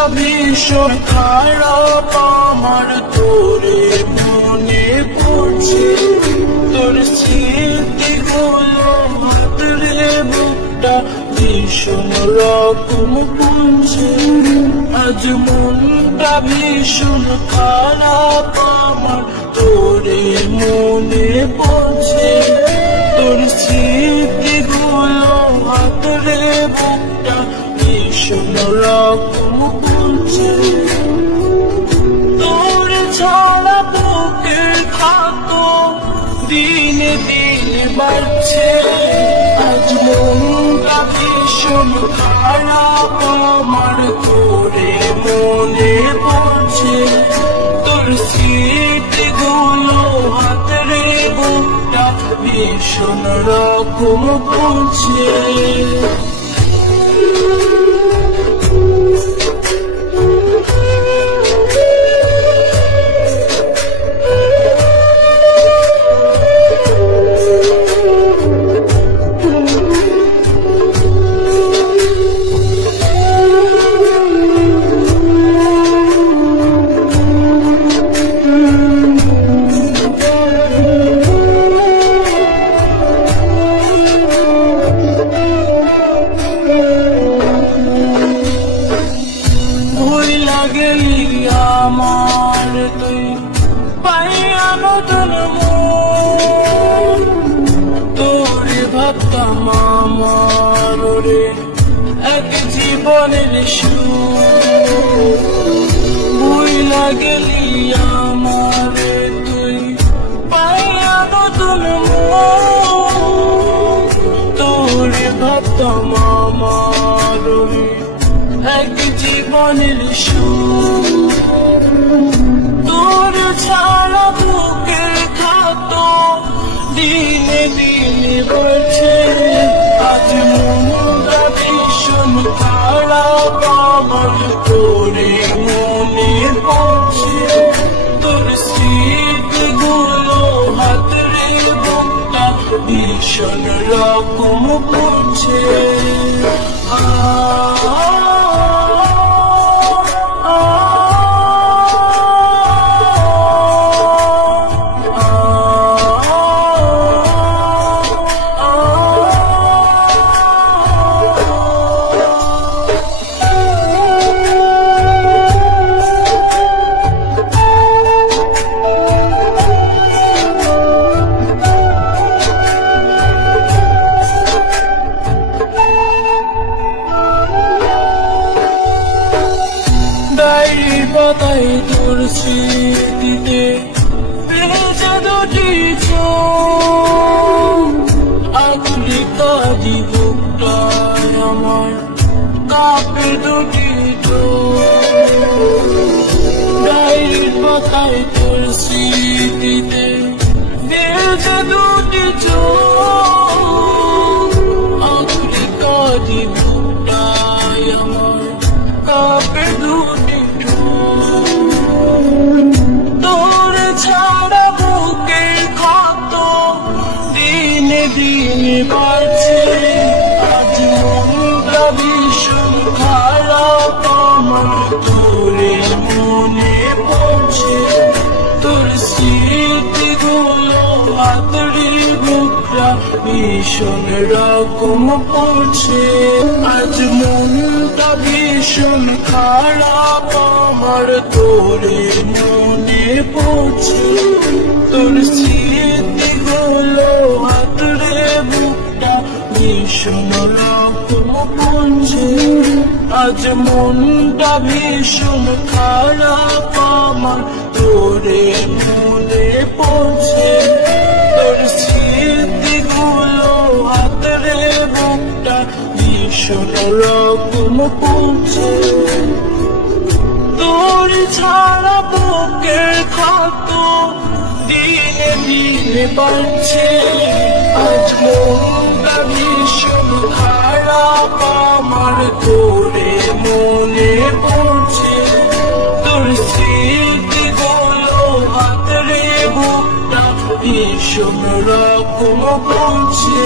মনটা ভীষণ খারাপ আমার, তোরে মনে পড়ছে, তোর স্মৃতিগুলো হাতরে বুকটা ভীষণ রকম পড়ছে। আজ মনটা ভীষণ খারাপ আমার, তোরে মনে পড়ছে, তোর স্মৃতিগুলো হাতরে বুকটা ভীষণ রকম পড়ছে। তোর ছাড়া বুকের ক্ষত দিনে দিনে বাড়ছে, আজ মনটা ভীষণ খারাপ আমার, তোরে মনে পড়ছে, তোর স্মৃতিগুলো হাতরে বুকটা ভীষণ রকম পড়ছে। গেলি আমার তুই পাইয়া নতুন মন, তোরে ভাবতাম আমার রে এক জীবনের সুর। ভুইলা গেলি আমার তুই পাইয়া নতুন মন, তোরে ভাবতাম আমার রে এক জীবনের সুর। তোর ছাড়া বুকের ক্ষত দিনে দিনে বাড়ছে, আজ মনটা ভীষণ খারাপ আমার, তোরে মনে পড়ছে, তোর স্মৃতিগুলো হাতরে বুকটা ভীষণ রকম পড়ছে। ডায়েরি পাতায় তোর স্মৃতিতে ভেজা দুটি চোখ, আকুলি কাঁদি বুকটায় আমার কাঁপে দুটি চোখ। ডায়েরি পাতায় তোর স্মৃতিতে ভেজা দুটি চোখ, আকুলি কাঁদি বুকটায় আমার কাঁপে দুটি। তোর ছাড়া বুকের ক্ষত দিনে দিনে বাড়ছে, আজ মনটা ভীষণ খারাপ আমার, তোরে মনে পড়ছে, তোর স্মৃতিগুলো হাতরে বুকটা ভীষণ রকম পড়ছে। আজ মনটা ভীষণ খারাপ আমার, তোরে মনে পড়ছে, তোর স্মৃতিগুলো হাতরে বুকটা ভীষণ রকম পড়ছে। আজ মনটা ভীষণ খারাপ আমার, তোরে মনে পড়ছে, তোর স্মৃতিগুলো হাতরে বুকটা ভীষণ রকম পড়ছে। তোর ছাড়া বুকের ক্ষত দিনে দিনে বাড়ছে, আজ মনটা ভীষণ খারাপ আমার, তোরে মনে পড়ছে, তোর স্মৃতিগুলো হাতরে বুকটা ভীষণ রকম পড়ছে।